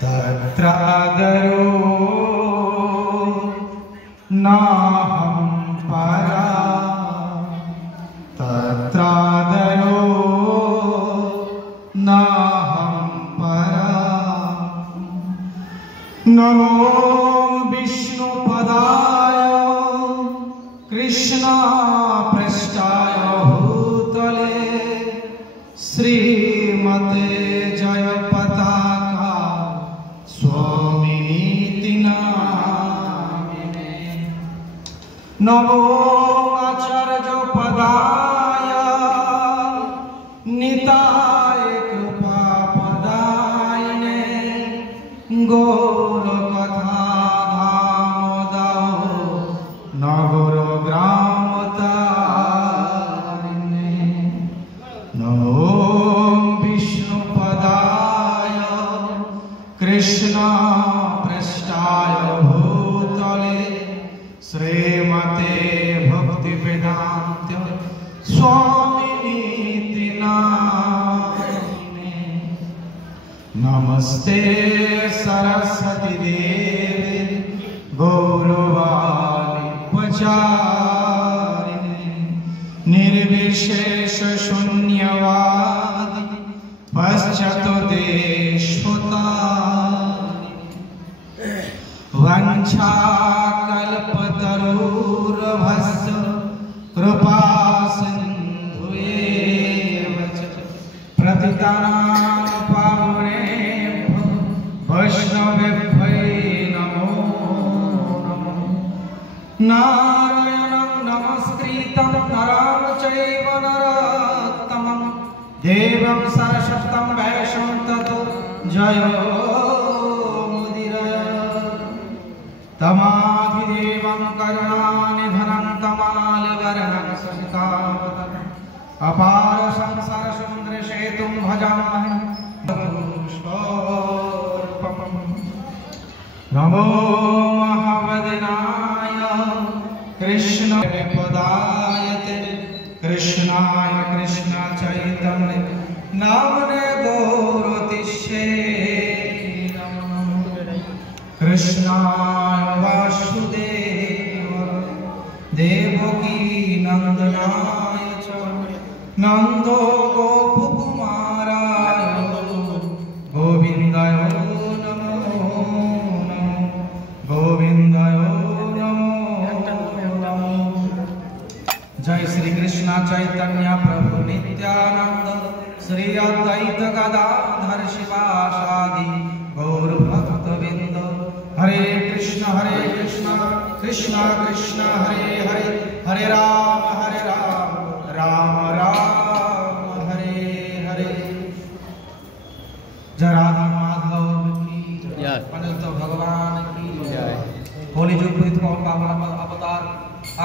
तत्रादरो नाहं परा तत्रादरो नाहं परा नमो विष्णुपदाय कृष्णा पृष्ठाय भूतले श्रीमते जय पताका स्वामिनीति नामिने नमो आचार्य पदाय निताय कृपा पदायने गौर कथा दामोदर नगर ग्राम तारिणे नमो विष्णुपदाय कृष्णा पृष्ठाय भूतले श्रीमते भक्ति वेदांत स्वामिनीति नामिने नमस्ते सरस्वती देवी गौरवाणी प्रचारिणे निर्विशेष शून्यवादी पश्चात्देशोतारिणे वंशाकल्पतरुर्भस्य कृपा सिन्धुएव च प्रतितानां पावनेभ्यो वैष्णवेभ्यो नमो नमः नारायणं नमस्कृतं नरं चैव नरोत्तमं देवं सरस्वतं वैष्णवं ततो जयो तमाधिदेवं करुणानिधनं तमालवर्णं सहितावतरम् अपार संसार समुद्र सेतुं भजामहे नमो महावदनाय कृष्ण पदायते कृष्णाय कृष्ण चैतन्य नामने गौरतिष्ये कृष्णाय वासुदेव देवकी नंदनाय च नंदो गोपकुमाराय गोविंदाय नमो गोविंदाय नमो जय श्री कृष्ण चैतन्य प्रभु नित्यानंद श्री अद्वैत गदाधर शिवासादि गौर भक्तवृंद हरे कृष्ण कृष्ण कृष्ण हरे हरे हरे राम राम राम हरे हरे जय राधा माधव की जय अनंत भगवान की जय होली जो प्रीत को पावन अवतार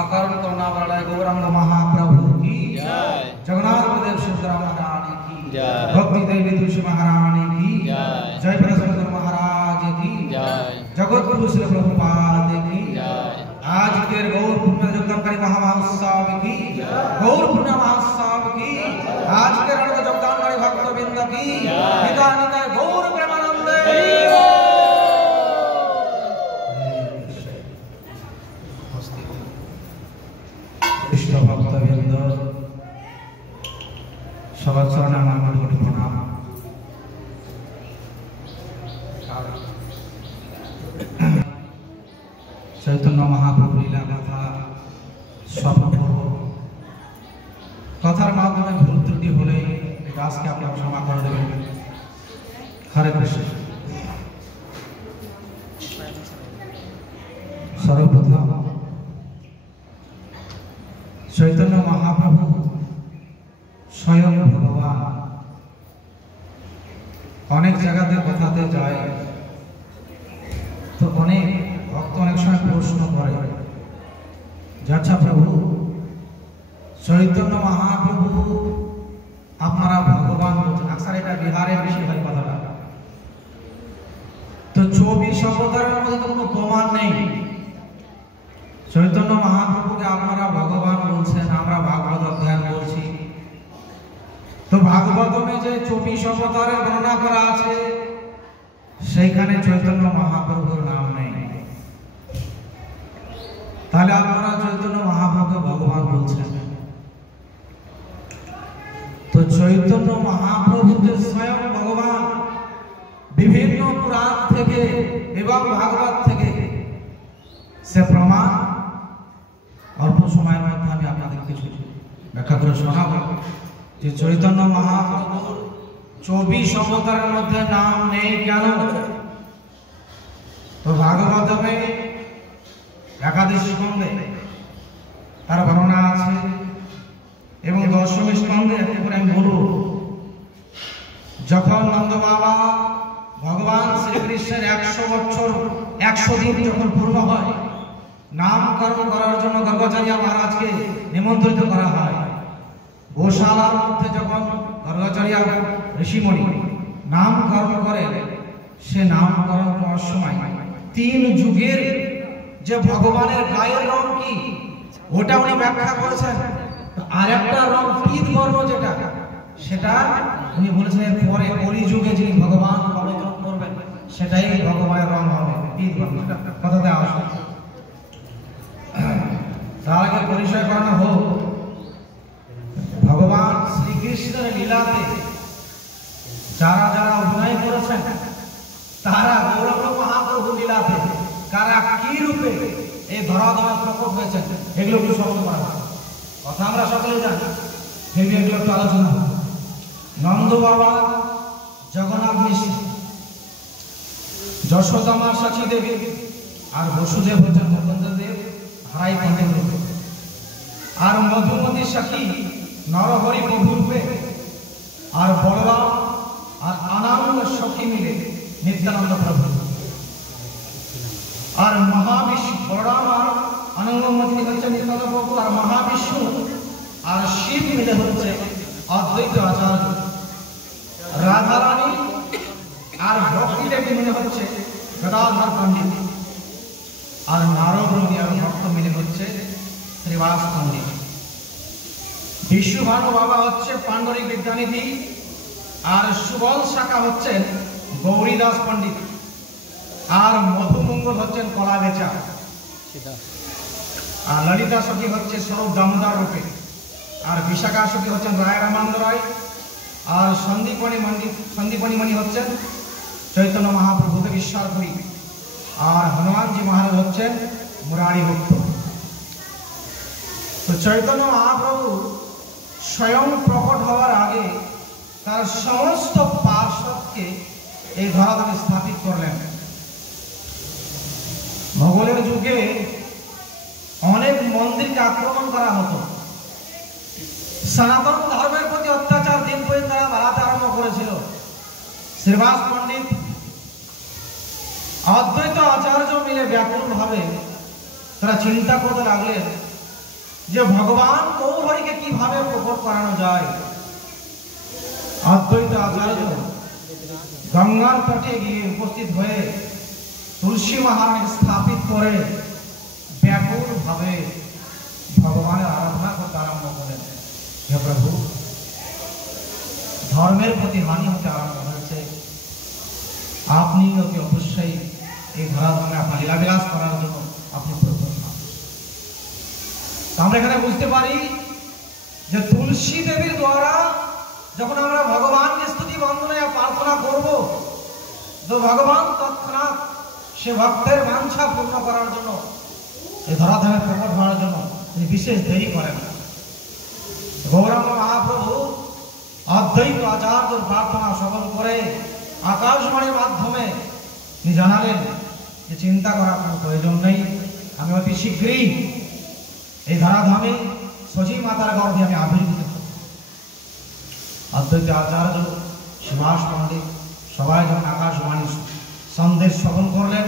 अकर्ण करुणा वरदाय गौरांग महाप्रभु की जय जगन्नाथ देव सुंदर महारानी की जय भक्ति देवी तुलसी महारानी की जय जय प्रसन्न महाराज की जय जगत गुरु श्री प्रभुपाद की जय आज के गौर पुण्य जगदम्बरी महामहोत्सव की गौर पुण्य महोत्सव की आज के रण जगदम्बरी भक्तवृंद की निता निता गौर प्रेमानंद कृष्ण भक्तवृंद सবার চরণে আমার কোটি প্রণাম चैतन्य महाप्रभु लीला कथा स्वप्न कथार माध्यमे भूल त्रुटि होले आज के आपने क्षमा कर देवें हरे कृष्ण सर्वप्रथम चैतन्य महाप्रभु स्वयं भगवान अनेक जगह बताते जाए तो अनेक भक्त अनेक समय प्रश्न करे अच्छा प्रभु चैतन्य महाप्रभु अपना भगवान अक्सर এটা বিহারে বেশি হয় কথাটা তো 24 অবতারের মধ্যে কোনো প্রমাণ নেই চৈতন্য মহাপ্রভুকে আপনারা ভগবান বলছেন আমরা ভাগবত অধ্যয়ন করছি तो भागवत में जो 24 अवतारेर वर्णना करा आछे সেইখানে চৈতন্য মহাপ্রভুর নাম নেই। তাহলে আপনারা চৈতন্য মহাপ্রভু ভগবান বলছেন, তো চৈতন্য মহাপ্রভু যে স্বয়ং ভগবান বিভিন্ন পুরাণ থেকে এবং ভাগবত থেকে, সে প্রমাণ অল্প সময়ের মধ্যে আমি আপনাদের কিছু ব্যাখ্যা করে শোনাবো যে চৈতন্য মহাপ্রভুর 24 অবতারের মধ্যে নাম নেই কেন। তো ভাগবতমে একাদশ স্কন্ধে তার বর্ণনা আছে এবং দশম স্কন্ধে একটু করে আমি বলব, যখন নন্দ বাবা ভগবান শ্রীকৃষ্ণের 100 বছর 100 দিন যখন পূর্ণ হয়, নামকরণ করার জন্য গর্গাচার্য মহারাজকে নিমন্ত্রিত করা হয়। গোশালার মধ্যে যখন গর্গাচার্য ঋষিমণি নামকরণ করে, সে নামকরণ করার সময় 3 যুগের যে ভগবানের গায়ের রং কি ওটা উনি ব্যাখ্যা করেছেন। আর একটা রং পীত বর্ণ যেটা, সেটা উনি বলেছেন পরে কলিযুগে যিনি ভগবান অবতরণ করবেন সেটাই ভগবানের রং হবে পীত বর্ণ। কথাতে আসে তার আগে পরিচয় করানো হোক, ভগবান শ্রীকৃষ্ণের লীলাতে যারা যারা অভিনয় করেছেন তারা গৌরাঙ্গ মহাপ্রভু লীলাতে কারা কি রূপে এই ধরাধামে প্রকট হয়েছেন এগুলো একটু স্মরণ করা হয়। কথা আমরা সকলে জানি, ফিরবে এগুলো একটু আলোচনা হয়। নন্দ বাবা জগন্নাথ মিশ্র, যশোদা মা সাচী দেবী, আর বসুদেব হচ্ছেন মুকুন্দদেব হারাই পণ্ডিত রূপে, আর মধুমতি সাখী নরহরি প্রভু রূপে, আর বলরাম আর আনন্দ সখী মিলে নিত্যানন্দ প্রভু, আর মহাবিষ্ণু বলরাম আর আনন্দমতি হচ্ছে নিত্যানন্দ প্রভু, আর মহাবিষ্ণু আর শিব মিলে হচ্ছে অদ্বৈত আচার্য, রাধারানী আর ভক্তি দেবী মিলে হচ্ছে গদাধর পণ্ডিত, আর নারদমণি আর ভক্ত মিলে হচ্ছে শ্রীবাস পণ্ডিত। বিশ্বভানু বাবা হচ্ছে পাণ্ডরিক বিদ্যানিধি, আর সুবল শাখা হচ্ছেন গৌরীদাস পণ্ডিত, আর মধুমঙ্গল হচ্ছেন কলা বেচা, আর ললিতা সখী হচ্ছে স্বরূপ দামোদর রূপে, আর বিশাখা সখী হচ্ছেন রায় রামানন্দ রায়, আর সন্দীপনী মণি হচ্ছেন চৈতন্য মহাপ্রভুকে ঈশ্বরপুরী, আর হনুমানজি মহারাজ হচ্ছেন মুরারি ভক্ত। তো চৈতন্য মহাপ্রভু স্বয়ং প্রকট হওয়ার আগে তার সমস্ত পার্শ্বদকে এই ধরাধামে স্থাপিত করলেন। মোগলের যুগে অনেক মন্দিরকে আক্রমণ করা হতো, সনাতন ধর্মের প্রতি অত্যাচার দিন পর্যন্ত তারা বাড়াতে আরম্ভ করেছিল। শ্রীবাস পণ্ডিত অদ্বৈত আচার্য মিলে ব্যাকুল ভাবে তারা চিন্তা করতে লাগলেন যে ভগবান গৌহরিকে কিভাবে প্রকট করানো যায়। অদ্বৈত আচার্য গঙ্গার তটে গিয়ে উপস্থিত হয়ে তুলসী মহারানীকে স্থাপিত করে ব্যাকুল ভাবে ভগবানের আরাধনা করতে আরম্ভ করেন। হে প্রভু, ধর্মের প্রতি হানি হতে আরম্ভ হয়েছে, আপনি অতি অবশ্যই এই ধরাধামে আপনার লীলাবিলাস করার জন্য আপনি প্রকট হন। আমরা এখানে বুঝতে পারি যে তুলসী দেবীর দ্বারা যখন আমরা ভগবানকে স্তুতি বন্দনা প্রার্থনা করব, তো ভগবান তৎক্ষণাৎ সে ভক্তের বাঞ্ছা পূর্ণ করার জন্য এই ধরাধামে প্রকট হওয়ার জন্য তিনি বিশেষ দেরি করেন। গৌরাঙ্গ মহাপ্রভু অদ্বৈত আচার্যর প্রার্থনা শ্রবণ করে আকাশবাণীর মাধ্যমে তিনি জানালেন যে চিন্তা করার কোনো প্রয়োজন নেই, আমি অতি শীঘ্রই এই ধরাধামে সচী মাতার গর্ভে আমি আবির্ভূত হব। অদ্বৈত আচার্য শ্রীবাস পণ্ডিত সবাই যখন আকাশবাণী সন্দেশ শ্রবণ করলেন,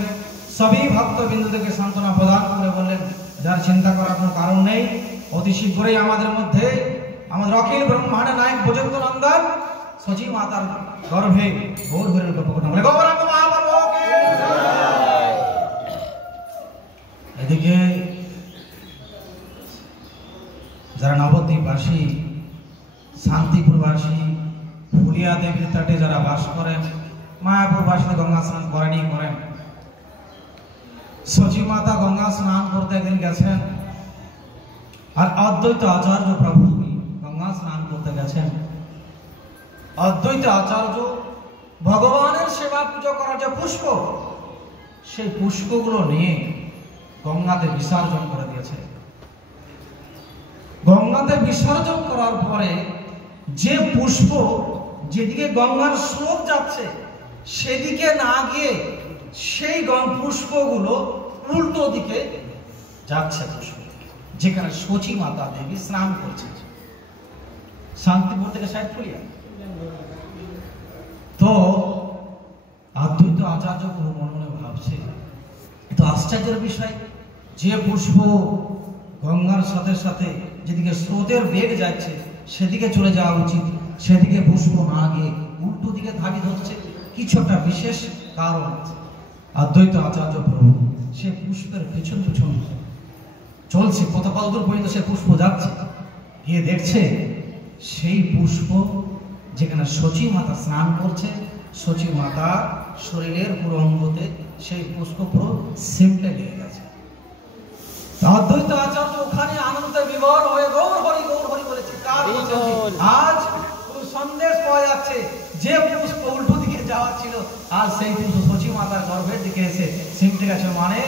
সবই ভক্তবিন্দুদেরকে সান্ত্বনা প্রদান করে বললেন যার চিন্তা করার কোনো কারণ নেই, অতি শীঘ্রই আমাদের মধ্যে আমাদের অখিল ব্রহ্মাণ্ডের নায়ক বৈজয়ন্ত নন্দন সচী মাতার গর্ভে গৌর হরির প্রকট হলেন। গৌরাঙ্গ মহাপ্রভুকে জয়। এদিকে যারা নবদ্বীপবাসী, শান্তিপুরবাসী, ফুলিয়া দেবীর তটে যারা বাস করেন মায়াপুরবাসী গঙ্গা স্নান করেন। সচী মাতা গঙ্গা স্নান করতে একদিন গেছেন, আর অদ্বৈত আচার্য প্রভু গঙ্গা স্নান করতে গেছেন। অদ্বৈত আচার্য ভগবানের সেবা পূজা করার যে পুষ্প, সেই পুষ্পগুলো নিয়ে গঙ্গাতে বিসর্জন করে দিয়েছে। গঙ্গাতে বিসর্জন করার পরে যে পুষ্প যেদিকে গঙ্গার স্রোত যাচ্ছে সেদিকে না গিয়ে সেই পুষ্পগুলো উল্টো দিকে যাচ্ছে, পুষ্প যেখানে সচী মাতা দেবী স্নান করছে, শান্তিপুর থেকে সাইডফুলিয়া। তো অদ্বৈত আচার্য গুরু মনে মনে ভাবছে, এত আশ্চর্যের বিষয়, যে পুষ্প গঙ্গার সাথে সাথে যেদিকে স্রোতের বেগ যাচ্ছে সেদিকে চলে যাওয়া উচিত, সেদিকে পুষ্প না গিয়ে উল্টো দিকে ধাবিত হচ্ছে, কিছু একটা বিশেষ কারণ আছে। অদ্বৈত আচার্য প্রভু সে পুষ্পের পেছন পেছন চলছে, কতকাল দূর পর্যন্ত সে পুষ্প যাচ্ছে, গিয়ে দেখছে সেই পুষ্প যেখানে সচী মাতা স্নান করছে, সচী মাতা শরীরের পুরো অঙ্গতে সেই পুষ্প পুরো সিমটে লেগে গেছে। অদ্বৈত আচার্য ওখানে আনন্দে বিভোর হয়ে গৌর হরি বলে চিৎকার করছেন। আজ সন্দেশ পাওয়া যাচ্ছে, যে পুষ্প উল্টো দিকে যাওয়ার ছিল আর সেই পুষ্প সচী মাতার গর্ভের দিকে এসে সিমটে গেছে, মানে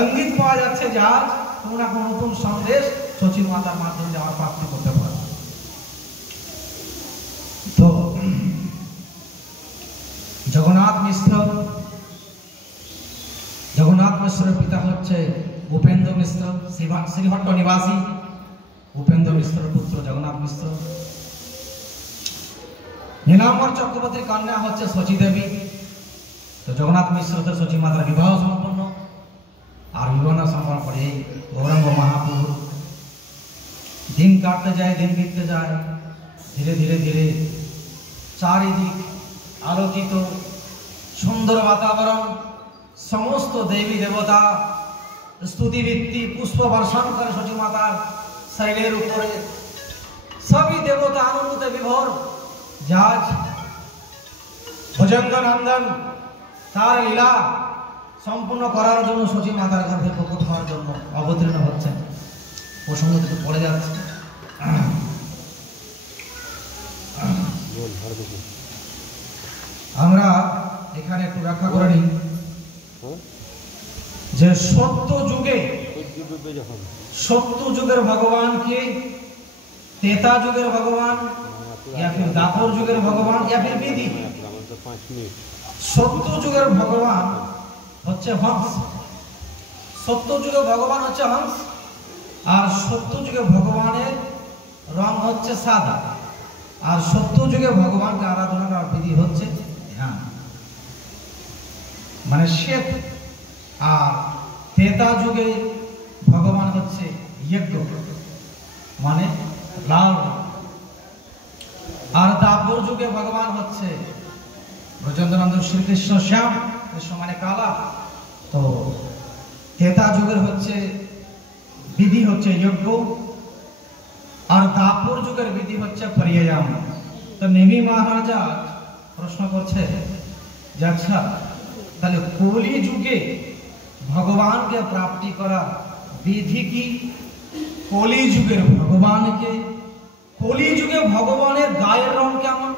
ইঙ্গিত পাওয়া যাচ্ছে যে আজ কোনো না কোনো নতুন সন্দেশ সচী মাতার মাধ্যমে যাওয়ার প্রাপ্তি করতে পারে। তো জগন্নাথ মিশ্রের পিতা হচ্ছে উপেন্দ্র মিশ্র, শ্রীহট্ট নিবাসী উপেন্দ্র মিশ্রের পুত্র জগন্নাথ মিশ্র। নীলাম্বর চক্রবর্তীর কন্যা হচ্ছে সচী দেবী। তো জগন্নাথ মিশ্র তো সচী মাতার বিবাহ সম্পন্ন, আর বিবাহ সম্পন্ন করে গৌরাঙ্গ মহাপ্রভু দিন কাটতে যায়, দিন বিততে যায়, ধীরে ধীরে ধীরে চারিদিক আলোকিত সুন্দর বাতাবরণ, সমস্ত দেবী দেবতা স্তুতিবৃত্তি পুষ্প বর্ষণ করে সচী মাতার শরীরের উপরে, সবই দেবতা আনন্দে বিভোর। যাজ ভুজঙ্গ নন্দন তার লীলা সম্পূর্ণ করার জন্য সচী মাতার গর্ভে প্রকট হওয়ার জন্য অবতীর্ণ হচ্ছেন। প্রসঙ্গ থেকে পড়ে যাচ্ছে, আমরা এখানে একটু ব্যাখ্যা করে নিই যে সত্য যুগের ভগবানকে त्रेता যুগের ভগবান या फिर दापर যুগের ভগবান या फिर বিধি। সত্য যুগের ভগবান হচ্ছে হংস, সত্য যুগের ভগবান হচ্ছে হংস, আর সত্য যুগের ভগবানের রং হচ্ছে সাদা, আর সত্য যুগে ভগবানকে আরাধনা করার বিধি হচ্ছে ধ্যান মানে শ্বেত, আর त्रेता যুগে ভগবান হচ্ছে যজ্ঞ মানে লাল, আর দাপর যুগে ভগবান হচ্ছে ব্রজেন্দ্রনন্দন শ্রীকৃষ্ণ শ্যাম, কৃষ্ণ মানে কালা। তো त्रेता যুগের হচ্ছে বিধি হচ্ছে যজ্ঞ, আর দাপর যুগের বিধি হচ্ছে পরিয়াম। তো নেমি মহারাজা প্রশ্ন করছে যে আচ্ছা তাহলে কলি যুগে ভগবানকে প্রাপ্তি করা বিধি কি? কলি যুগের ভগবানকে, কলি যুগে ভগবানের গায়ের রং কেমন?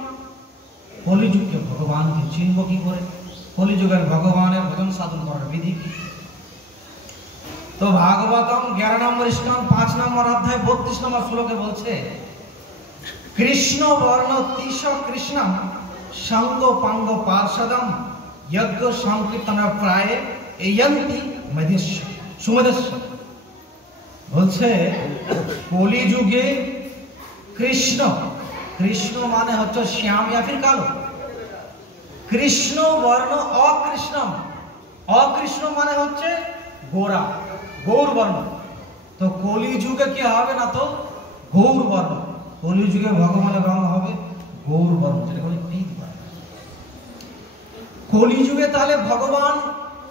কলি যুগে ভগবানকে চিনব কি করে? কলি যুগের ভগবানের ভজন সাধন করার বিধি কি? তো ভাগবতম 11 নম্বর স্কন্ধ 5 নম্বর অধ্যায় 32 নম্বর শ্লোকে বলছে কৃষ্ণ বর্ণ তিস কৃষ্ণম সঙ্গ পাঙ্গ পার্ষদম যজ্ঞ সংকীর্তন প্রায় এয়ন্তি মধ্যস্য সুমদস্য। বলছে কলি যুগে কৃষ্ণ, কৃষ্ণ মানে হচ্ছে শ্যাম या फिर কালো, কৃষ্ণ বর্ণ অকৃষ্ণম, অকৃষ্ণ মানে হচ্ছে গোরা, গৌর বর্ণ। তো কলি যুগে কি হবে না তো গৌর বর্ণ, কলি যুগে ভগবানের রং হবে গৌর বর্ণ, যেটা বলে পীত বর্ণ। কলি যুগে তাহলে ভগবান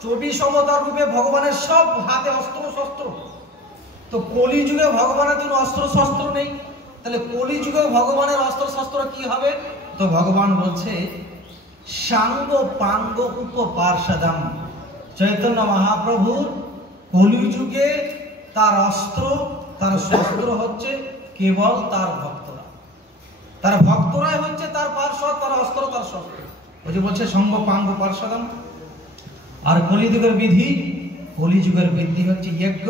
24 অবতার রূপে ভগবানের সব হাতে অস্ত্র শস্ত্র। তো কলি যুগে ভগবানের জন্য অস্ত্র শস্ত্র নেই, তাহলে কলি যুগে ভগবানের অস্ত্র শস্ত্র কি হবে? তো ভগবান বলছে সাঙ্গ পাঙ্গ উপপার্ষদাম। চৈতন্য মহাপ্রভুর কলিযুগে তার অস্ত্র, তার শস্ত্র হচ্ছে কেবল তার ভক্তরা। তার ভক্তরাই হচ্ছে তার পার্শ্বদ, তার অস্ত্র, তার শস্ত্র। ওই যে বলছে সঙ্গ পাঙ্গ পার্ষদাম। আর কলিযুগের বিধি, কলিযুগের বিধি হচ্ছে যজ্ঞ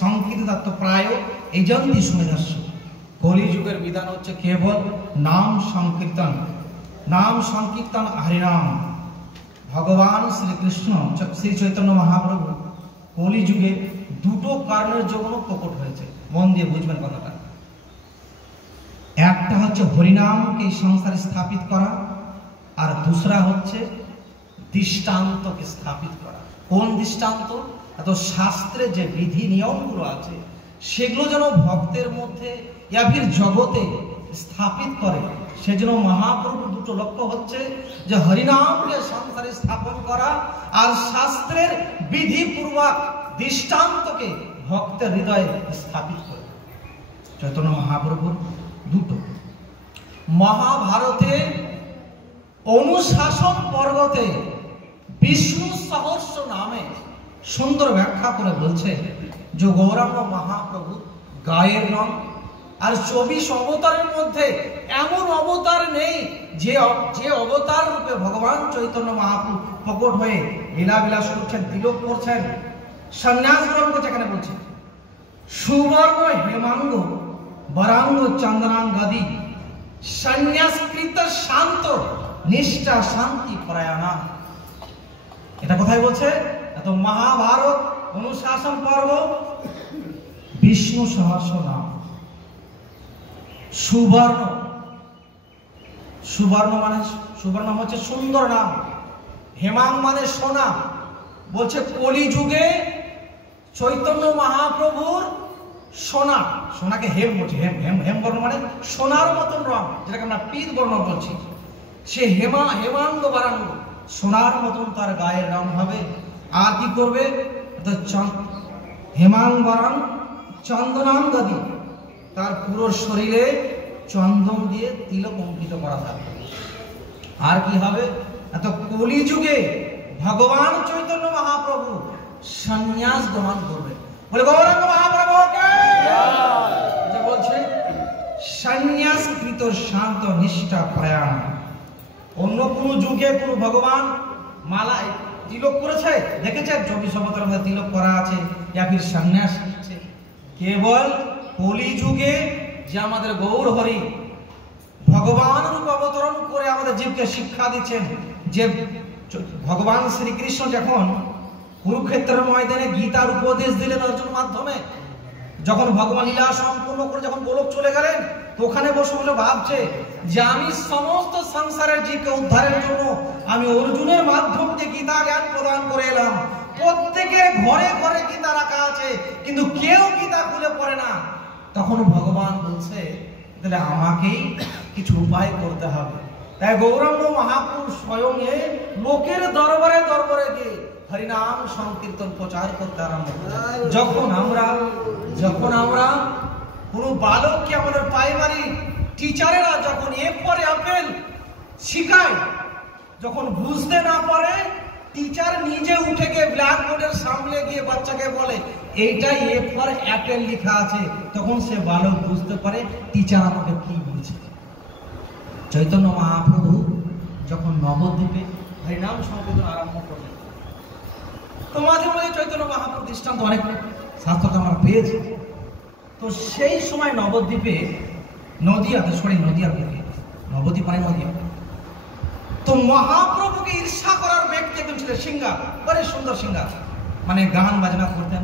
সংকীর্তন প্রায় এই জন্তি সুমেধাস্য। কলিযুগের বিধান হচ্ছে কেবল নাম সংকীর্তন, নাম সংকীর্তন হরিনাম। ভগবান শ্রীকৃষ্ণ শ্রী চৈতন্য মহাপ্রভু কলিযুগে দুটো কারণের জন্য প্রকট হয়েছে। মন দিয়ে বুঝবেন কথাটা। একটা হচ্ছে হরিনামকে সংসারে স্থাপিত করা, আর দুসরা হচ্ছে দৃষ্টান্তকে স্থাপিত করা। কোন দৃষ্টান্ত? এত শাস্ত্রে যে বিধি নিয়মগুলো আছে সেগুলো যেন ভক্তের মধ্যে ইয়াভির জগতে স্থাপিত করে। সেজন্য মহাপ্রভু দুটো লক্ষ্য হচ্ছে যে হরিনামকে সংসারে স্থাপন করা আর শাস্ত্রের বিধিপূর্বক দৃষ্টান্তকে ভক্তের হৃদয়ে স্থাপিত করে। চৈতন্য মহাপ্রভুর দুটো। মহাভারতে অনুশাসন পর্বতে বিষ্ণু সহস্র নামে সুন্দর ব্যাখ্যা করে বলছে যে গৌরাঙ্গ মহাপ্রভু গায়ের রং। আর 24 অবতারের মধ্যে এমন অবতার নেই যে অবতার রূপে ভগবান চৈতন্য মহাপ্রভু প্রকট হয়ে লীলা বিলাস করছেন, তিলক করছেন, সন্ন্যাস গ্রহণ করছে। এখানে বলছে সুবর্ণ হেমাঙ্গ বরাঙ্গ চন্দনাঙ্গদি সন্ন্যাসকৃত শান্ত নিষ্ঠা শান্তি পরায়ণা। এটা কোথায় বলছে? এত মহাভারত অনুশাসন পর্ব, বিষ্ণু সহস্র নাম। সুবর্ণ, সুবর্ণ মানে সুবর্ণ হচ্ছে সুন্দর নাম। হেমাং মানে সোনা। বলছে কলিযুগে চৈতন্য মহাপ্রভুর সোনা, সোনাকে হেম বলছে। হেম হেম হেম বর্ণ মানে সোনার মতন রং, যেটাকে আমরা পীত বর্ণ বলছি। সে হেমাঙ্গ বারাঙ্গ, সোনার মতন তার গায়ের রং হবে। আর কি করবে? হেমাঙ্গ বারাং চন্দনাঙ্গদি, তার পুরো শরীরে চন্দন দিয়ে তিলক অঙ্কিত করা থাকবে। আর কি হবে? এত কলিযুগে ভগবান চৈতন্য মহাপ্রভু সন্ন্যাস গ্রহণ করবে। বলে গৌরাঙ্গ মহাপ্রভুকে বলছে সন্ন্যাসকৃত শান্ত নিষ্ঠা প্রয়াণ। অন্য কোন যুগে কোন ভগবান মালায় তিলক করেছে দেখেছেন? 24 অবতারের মধ্যে তিলক করা আছে, या फिर সন্ন্যাস নিচ্ছে। কেবল কলিযুগে যে আমাদের গৌর হরি ভগবান রূপ অবতরণ করে আমাদের জীবকে শিক্ষা দিচ্ছেন। যে ভগবান শ্রীকৃষ্ণ যখন কুরুক্ষেত্রের ময়দানে গীতার উপদেশ দিলেন অর্জুন মাধ্যমে, যখন ভগবান লীলা সম্পূর্ণ করে যখন গোলক চলে গেলেন, তো ওখানে বসে বসে ভাবছে যে আমি সমস্ত সংসারের জীবকে উদ্ধারের জন্য আমি অর্জুনের মাধ্যম দিয়ে গীতা জ্ঞান প্রদান করে এলাম। প্রত্যেকের ঘরে ঘরে গীতা রাখা আছে, কিন্তু কেউ গীতা খুলে পড়ে না। তখন ভগবান বলছে তাহলে আমাকেই কিছু উপায় করতে হবে। তাই গৌরাঙ্গ মহাপুরুষ স্বয়ং লোকের দরবারে দরবারে গিয়ে হরিনাম সংকীর্তন প্রচার করতে আরম্ভ করে। যখন আমরা কোন বালককে আমাদের প্রাইমারি টিচারেরা যখন এ ফর অ্যাপেল শিখায়, যখন বুঝতে না পারে টিচার নিজে উঠে গিয়ে ব্ল্যাকবোর্ডের সামনে গিয়ে বাচ্চাকে বলে এইটা এ ফর অ্যাপেল লেখা আছে, তখন সে বালক বুঝতে পারে টিচার আমাকে কি বলছে। চৈতন্য মহাপ্রভু যখন নবদ্বীপে হরিনাম সংকীর্তন আরম্ভ করলেন, তো মাঝে মাঝে চৈতন্য মহাপ্রভু দৃষ্টান্ত অনেক শাস্ত্রতে আমরা পেয়েছি। তো সেই সময় নবদ্বীপে নদিয়াতে নবদ্বীপ মানে নদিয়া, তো মহাপ্রভুকে ঈর্ষা করার ব্যক্তি একজন ছিলেন সিঙ্গার, বড় সুন্দর সিঙ্গার, মানে গান বাজনা করতেন।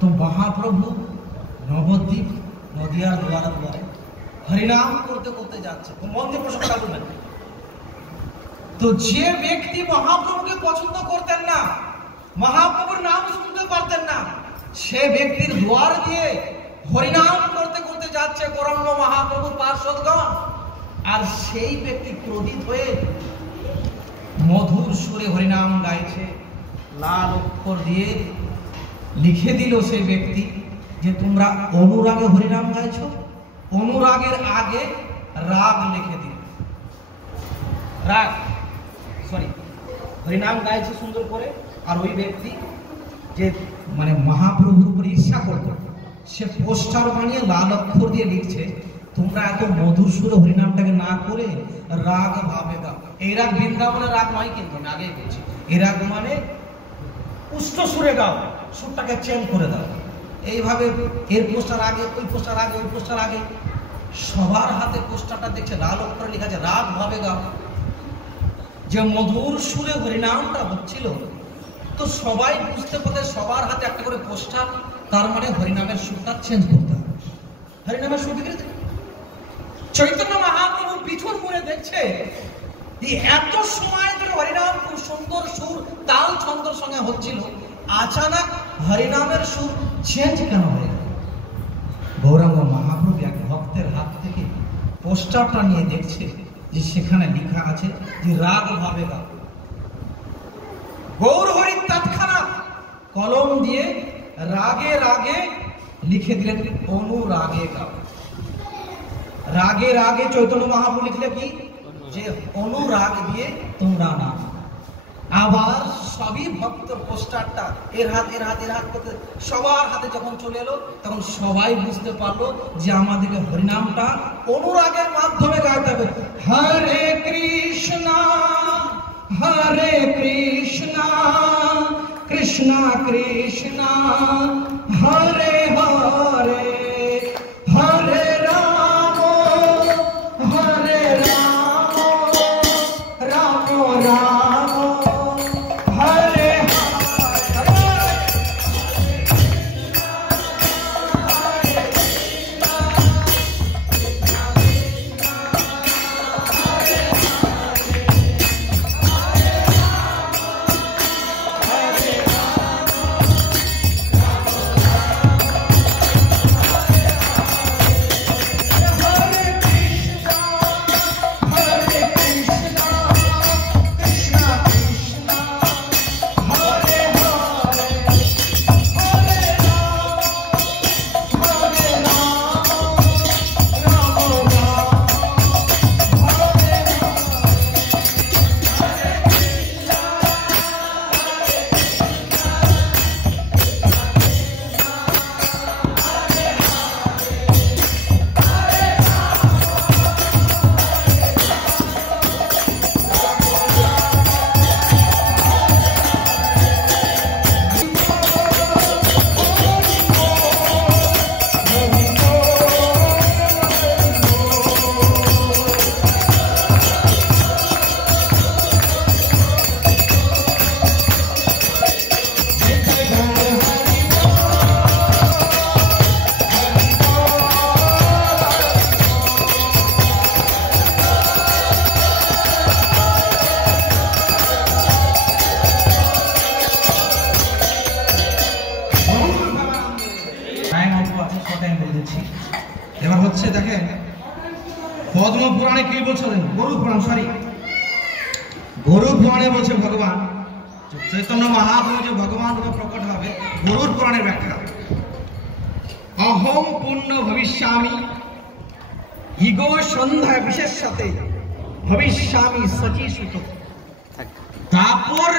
তো মহাপ্রভু নবদ্বীপ নদিয়ার দুয়ারে দুয়ারে হরিনাম করতে করতে যাচ্ছে। তো মন দিয়ে প্রসঙ্গটা বলবেন। তো যে ব্যক্তি মহাপ্রভুকে পছন্দ করতেন না, মহাপ্রভুর নাম শুনতে পারতেন না, সে ব্যক্তির দুয়ার দিয়ে হরিনাম করতে করতে যাচ্ছে গৌরাঙ্গ মহাপ্রভুর পার্শ্বদগণ। আর সেই ব্যক্তি ক্রোধিত হয়ে মধুর সুরে হরিনাম গাইছে, লাল অক্ষর দিয়ে লিখে দিল সেই ব্যক্তি যে তোমরা অনুরাগে হরিনাম গাইছো। অনুরাগের আগে রাগ লিখে দিল। রাগ সরি হরিনাম গাইছে সুন্দর করে, আর ওই ব্যক্তি যে মানে মহাপ্রভুর উপর ঈর্ষা করতো, সে পোস্টার বানিয়ে লাল অক্ষর দিয়ে লিখছে, তোমরা এত মধুর সুরে হরিনামটাকে না করে রাগ ভাবে গাও। এই রাগ বৃন্দাবনের রাগ নয়, কিন্তু আমি আগেই বলছি, এই রাগ মানে উচ্চ সুরে গাও, সুরটাকে চেঞ্জ করে দাও। এইভাবে এর পোস্টার আগে, ওই পোস্টার আগে, ওই পোস্টার আগে, সবার হাতে পোস্টারটা দেখছে লাল অক্ষরে লেখা আছে রাগ ভাবে গাও। যে মধুর সুরে হরিনামটা হচ্ছিল, তো সবাই বুঝতে পারে সবার হাতে একটা করে পোস্টার, তার মানে হরিনামের সুরটা চেঞ্জ করতে হবে। হরিনামের সুর বিক্রি চৈতন্য মহাপ্রভু পিছন করে দেখছে এত সময় ধরে হরিনাম খুব সুন্দর সুর তাল ছন্দর সঙ্গে হচ্ছিল, আচানক হরিনামের সুর চেঞ্জ কেন হয়ে গেল? গৌরাঙ্গ মহাপ্রভু এক ভক্তের হাত থেকে পোস্টারটা নিয়ে দেখছে যে সেখানে লেখা আছে যে রাগ ভাবে গাও। গৌর হরি তৎক্ষণাৎ কলম দিয়ে রাগে রাগে লিখে দিলেন অনুরাগে গাও। রাগে রাগে চৈতন্য মহাপ্রভু লিখলে কি যে অনুরাগ দিয়ে তোমরা না। আবার সবই ভক্ত পোস্টারটা এর হাত এর হাত এর হাত করতে সবার হাতে যখন চলে এলো, তখন সবাই বুঝতে পারলো যে আমাদেরকে হরিনামটা অনুরাগের মাধ্যমে গাইতে হবে। হরে কৃষ্ণ কৃষ্ণ কৃষ্ণ হরে হরে হরে রাম হরে রাম রাম রাম হরে এবার হচ্ছে দেখেন পদ্ম পুরাণে কি বলছিলেন, গরু পুরাণ গরু পুরাণে বলছে ভগবান চৈতন্য মহাপ্রভু যে ভগবান রূপে প্রকট হবে, গরুর পুরাণের ব্যাখ্যা অহম পূর্ণ ভবিষ্যামি ইগো সন্ধ্যায় বিশেষ সাথে ভবিষ্যামি সচি সুত তারপর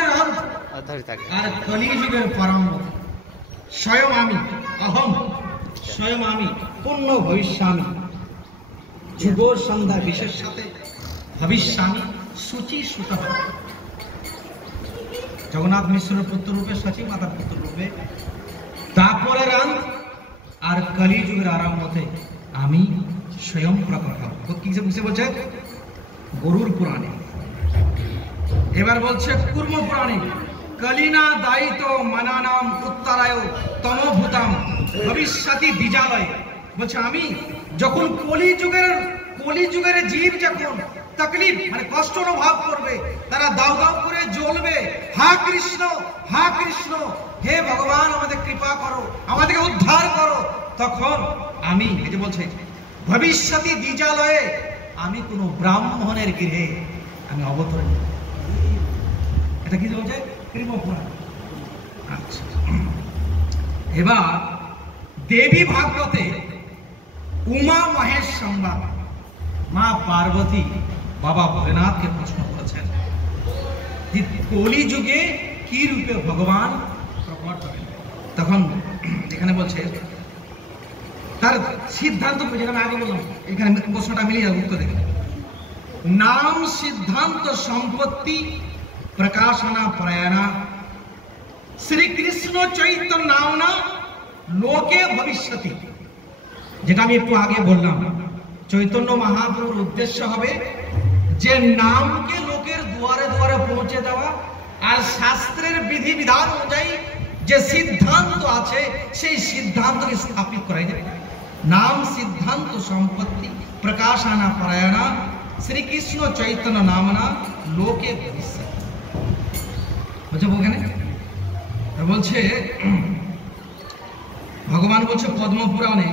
আর কলিযুগের প্রারম্ভ স্বয়ং আমি অহম স্বয়ং আমি পূর্ণ ভবিষ্যামি যুগ সন্ধ্যা বিশেষ সাথে ভবিষ্যামি সুচি সুত। জগন্নাথ মিশ্রের পুত্র রূপে সচি মাতার পুত্র রূপে তারপরে রাম আর কলিযুগের আরম্ভতে আমি স্বয়ং প্রকট হব। কি বলছে গরুর পুরাণে। এবার বলছে কুর্ম পুরাণে কলিনা দায়িত মনানাম উত্তরায় তমভূতাম ভবিষ্যতি দ্বিজালয়। বলছে আমি যখন কলিযুগের জীব যখন তকলিফ মানে কষ্ট অনুভব করবে, তারা দাউ দাউ করে জ্বলবে, হা কৃষ্ণ হে ভগবান আমাদের কৃপা করো, আমাদেরকে উদ্ধার করো, তখন আমি এই যে বলছে ভবিষ্যতি দ্বিজালয়ে আমি কোন ব্রাহ্মণের গৃহে আমি অবতরণ। এটা কি বলছে আচ্ছা। এবার দেবী ভাগবতে উমা মহেশ সংবাদ মা পার্বতী বাবা ভোলেনাথকে প্রশ্ন করেছেন যে কলি যুগে কি রূপে ভগবান প্রকট হবেন। তখন এখানে বলছে তার সিদ্ধান্ত, যেটা আমি আগে বললাম, এখানে প্রশ্নটা মিলিয়ে যাবে, উত্তর দেখে। নাম সিদ্ধান্ত সম্পত্তি প্রকাশনা পরায়ণা শ্রীকৃষ্ণ চৈতন্য নামনা লোকে ভবিষ্যতি। যেটা আমি একটু আগে বললাম, চৈতন্য মহাপ্রভুর উদ্দেশ্য হবে যে নামকে লোকের দুয়ারে দুয়ারে পৌঁছে দেওয়া, আর শাস্ত্রের বিধিবিধান অনুযায়ী যে সিদ্ধান্ত আছে সেই সিদ্ধান্তকে স্থাপিত করা যায়। নাম সিদ্ধান্ত সম্পত্তি প্রকাশনা পরায়ণা শ্রীকৃষ্ণ চৈতন্য নামনা লোকে ভবিষ্যৎ। ওখানে বলছে, ভগবান বলছে পদ্মপুরাণে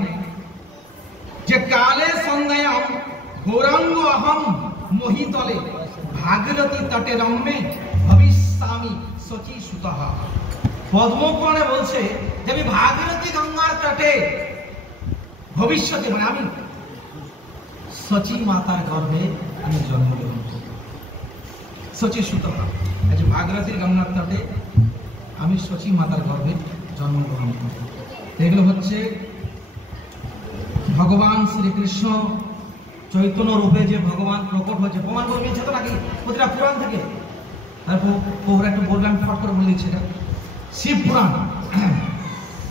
যে কালে সন্ধ্যায়াম গৌরাঙ্গ অহম মোহিতলে ভাগীরথী তটে রম্যে ভবিষ্যামি শচী সুতঃ। পদ্মপুরাণে বলছে যে আমি ভাগীরথী গঙ্গার তটে ভবিষ্যতে, মানে আমি শচী মাতার গর্ভে আমি জন্মগ্রহণ করব। শচী সুতঃ, ভাগীরথীর গঙ্গার তটে আমি শচী মাতার গর্ভে জন্মগ্রহণ করব। এগুলো হচ্ছে ভগবান শ্রীকৃষ্ণ চৈতন্য রূপে যে ভগবান প্রকট হয়েছে। প্রমাণ করে নিয়েছে তো নাকি প্রতিটা পুরাণ থেকে? তারপর একটু বললাম, ফট করে বলে দিচ্ছে, এটা শিব পুরাণ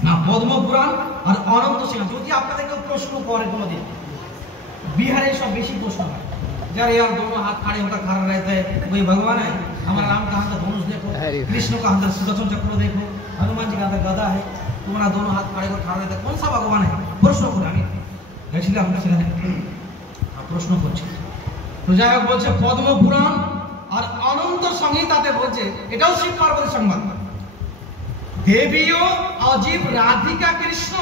না পদ্ম পুরাণ আর অনন্ত সিংহ। যদি আপনাদের কেউ প্রশ্ন করে কোনোদিন, बिहार सब बेसी प्रश्न है यार यार दोनों हाथ खड़े होकर खड़ा रहते हैं, वही भगवान है। हमारा राम का हाथ धनुष देखो, कृष्ण का हाथ सुदर्शन चक्र देखो, हनुमान जी का हाथ गदा है, तुम्हारा दोनों हाथ खड़े होकर खड़ा रहते, कौन सा भगवान है? प्रश्न করে আমি গেছিলাম সেখানে প্রশ্ন করছি। তো যাই হোক বলছে পদ্ম পুরাণ আর অনন্ত সংহিতাতে বলছে, এটাও শিব পার্বতী সংবাদ, দেবীও অজীব রাধিকা কৃষ্ণ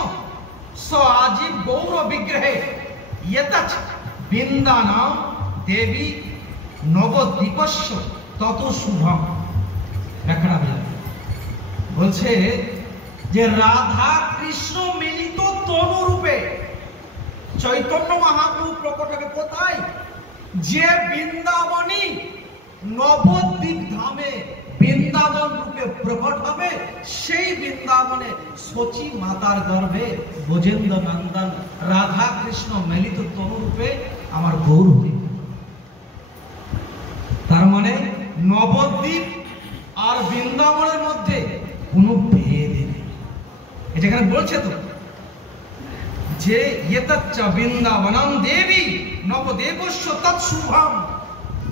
স আজীব গৌর বিগ্রহে यतच বৃন্দানাম দেবী নবদ্বীপস্য তত শুভম। ব্যাখ্যাটা বলছে যে রাধা কৃষ্ণ মিলিত তনু রূপে চৈতন্য মহাপ্রভু প্রকট হবে কোথায়? যে বৃন্দাবনী নবদ্বীপ ধামে বৃন্দাবন রূপে প্রকট হবে, সেই বৃন্দাবনে শচী মাতার গর্ভে ব্রজেন্দ্র নন্দন রাধা কৃষ্ণ মিলিত তনু রূপে আমার গৌর হবে। তার মানে নবদ্বীপ আর বৃন্দাবনের মধ্যে কোনো ভেদ নেই। এটা এখানে বলছে তো যে ইয়তচ্চ বৃন্দাবনম দেবী নবদেবস্য তৎশুভম।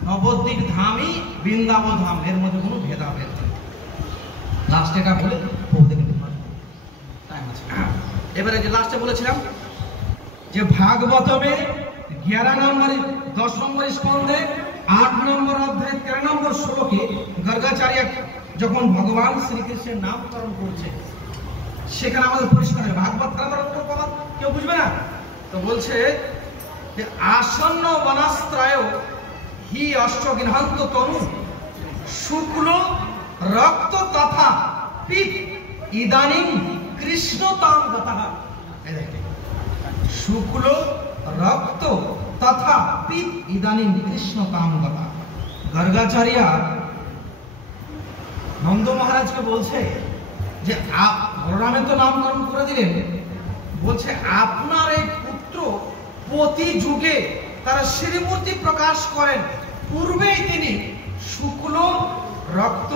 নবদ্বীপ ধামই বৃন্দাবন ধাম, এর মধ্যে কোনো ভেদাভেদ নেই। লাস্ট এটা বলে এবারে যে লাস্টে বলেছিলাম যে ভাগবতমে 11 নম্বর 10 নম্বর স্কন্ধে 8 নম্বর অধ্যায় 13 নম্বর শ্লোকে গর্গাচার্য যখন ভগবান শ্রীকৃষ্ণের নামকরণ করছে, সেখানে আমাদের পরিষ্কার হয় ভাগবত কেউ বুঝবে না। তো বলছে যে আসন্ন বনাস্ত্রায় হি অষ্টগৃহান্ত তনু শুক্ল রক্ত তথা পিত ইদানিং কৃষ্ণ তাম গতঃ। শুক্ল রক্ত তথা পিত ইদানিং কৃষ্ণ তাম গতঃ। গর্গাচার্য নন্দ মহারাজকে বলছে যে বলরামের তো নামকরণ করে দিলেন, বলছে আপনার এই পুত্র প্রতি যুগে তারা শ্রীমূর্তি প্রকাশ করেন, পূর্বেই তিনি শুক্ল রক্ত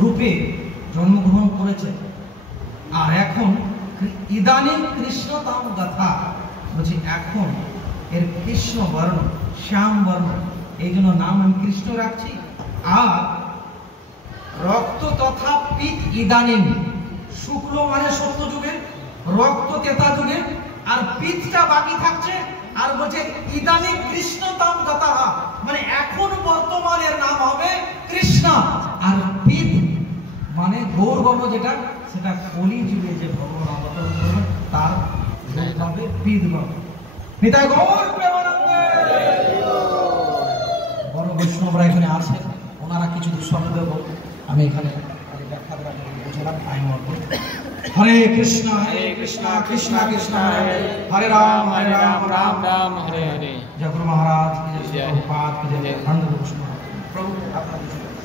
রূপে জন্মগ্রহণ করেছেন, আর এখন ইদানিং কৃষ্ণ তাম গাথা, বলছি এখন এর কৃষ্ণ বর্ণ শ্যাম বর্ণ, এই জন্য নাম আমি কৃষ্ণ রাখছি। আর রক্ত তথা পিত ইদানিং, শুক্ল মানে সত্য যুগের, রক্ত তেতা যুগের, আর পিতটা বাকি থাকছে। আর বলছে ইদানিং কৃষ্ণ তাম গাথা, মানে এখন বর্তমানের নাম হবে কৃষ্ণ। আর পিত মানে গৌরবর্ণ যেটা, সেটা কলি যুগে যে ভগবান অবতরণ করবেন তার হবে পিত বর্ণ। নিতাই গৌর প্রেমানন্দে। বড় বৈষ্ণবরা এখানে আছে, ওনারা কিছু শব্দ বলবেন, আমি এখানে ব্যাখ্যা করে বুঝলাম টাইম অল্প। হরে কৃষ্ণ কৃষ্ণ কৃষ্ণ হরে হরে রাম রাম রাম হরে হরে। জয় গুরু মহারাজ। प्रभुपाद की जय। प्रभु आपका